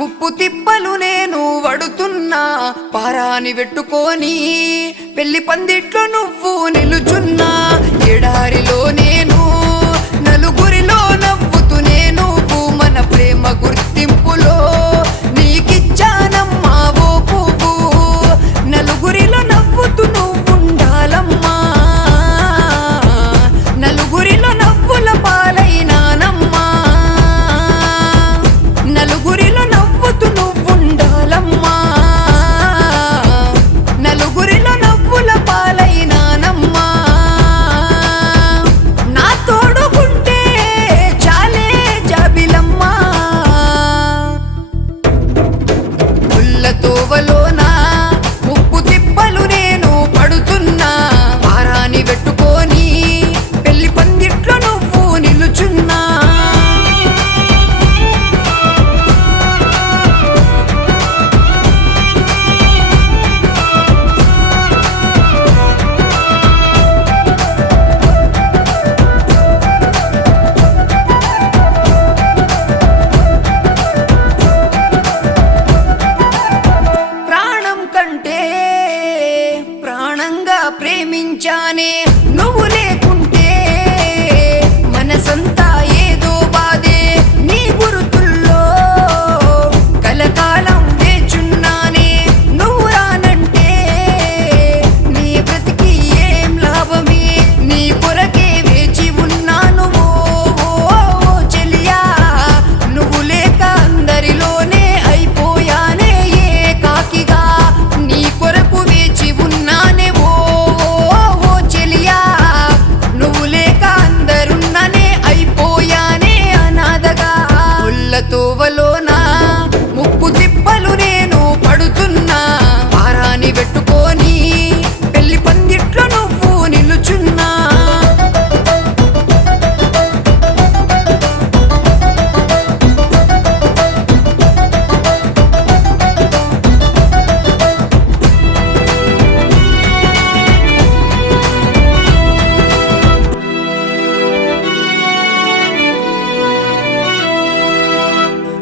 ముప్పు తిప్పలు నేను వడుతున్నా పారాని పెట్టుకొని పెళ్లి పందిట్లో నువ్వు నిలుచున్నా ఎడారిలో నేను నలుగురిలో నవ్వుతూనే నువ్వు మన ప్రేమ గుర్తింపులో నీకిచ్చానమ్మా ఓ పువ్వు నలుగురిలో నవ్వుతూ నువ్వుండాలమ్మా నలుగురిలో నవ్వుల పాలైనానమ్మా నలుగురిలో నవ్వుతూ నువ్వుండాలమ్మా నలుగురిలో నవ్వుల పాలైనానమ్మా నా తోడుకుంటే చాలే జాబిలమ్మా ముళ్ళ తోవలోన ముప్పు తిప్పలు నేను పడుతున్నా పారాని పెట్టుకొని పెళ్లి పందిట్లో నువ్వు నిలుచున్నా ప్రాణం కంటే ప్రాణంగా ప్రేమించానే నువ్వు లేకుంటే మనసంతా ఏదో బాధే నీ గురుతుల్లో కలకాలం వేచున్నానే నువ్వు రానంటే నీ బ్రతికి ఏం లాభమే నీ కొరకే వేచి ఉన్నాను ఓ చెలియా నువ్వు లేక అందరిలోనే అయిపోయానే ఏకాకిగా నీ కొరకు వేచి ఉన్నానే ఓ చెలియా నువ్వు లేక అందరున్ననే అయిపోయానే అనాథగా ముళ్ళ తోవలోన ముప్పు తిప్పలు నేను పడుతున్నా పారాని పెట్టుకొని పెళ్లి పందిట్లో నువ్వు నిలుచున్నా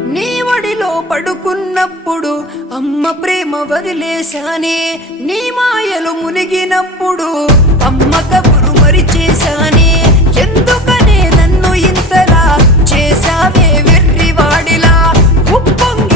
నీ ఒడిలో పడుకున్నప్పుడు అమ్మ ప్రేమ వదిలేశానే నీ మాయలు మునిగినప్పుడు అమ్మ కబురు మరిచేశానే ఎందుకనే నన్ను ఇంతలా చేశావే వెర్రివాడిలా ఉప్పొంగి